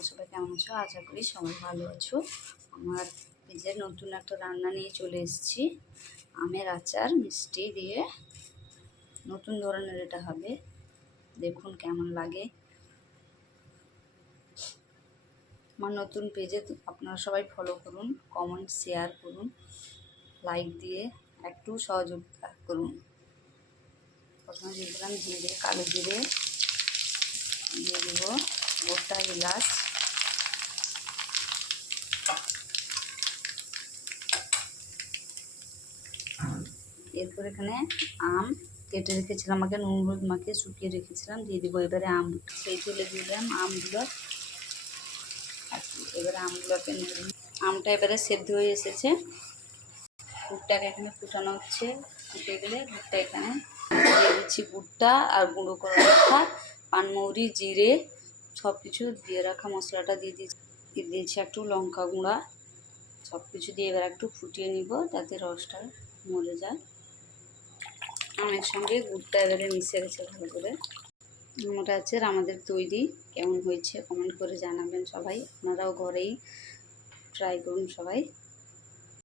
তোমরা সবাই কেমন আছো? আশা করি সবাই ভালো আছো। আমার এই যে নতুন একটা রান্না নিয়ে চলে এসেছি, আমের আচার মিষ্টি দিয়ে। নতুন ধরনের এটা হবে, দেখুন কেমন লাগে। আমার নতুন পেজে আপনারা সবাই ফলো করুন, কমেন্ট শেয়ার করুন, লাইক দিয়ে একটু সহযোগিতা করুন। প্রথমে দিয়ে দিলাম জিরে, কালো জিরে, দিয়ে দেবো গোটা এলাচ, এরপর এখানে আম কেটে রেখেছিলাম, আমাকে নুন হলুদ মাখিয়ে শুকিয়ে রেখেছিলাম, দিয়ে দেবো এবারে আম। সেই তুলে দিলাম আমগুলো, এবারে আমগুলোকে আমটা এবারে সেদ্ধ হয়ে এসেছে। গুড়টাকে এখানে ফুটানো হচ্ছে, ফুটে গেলে গুড়টা এখানে দিয়ে দিচ্ছি। গুড়টা আর গুঁড়ো করে রাখা পানমৌরি, জিরে সব কিছু দিয়ে রাখা মশলাটা দিয়ে দিয়েছি, একটু লঙ্কা গুঁড়া, সব কিছু দিয়ে এবার একটু ফুটিয়ে নিব যাতে রসটা মরে যায়। আমের সঙ্গে গুড়টা এবারে মিশে গেছে ভালো করে। মোটা আছে আমাদের তৈরি। কেমন হয়েছে কমেন্ট করে জানাবেন সবাই। আপনারাও ঘরেই ট্রাই করুন সবাই।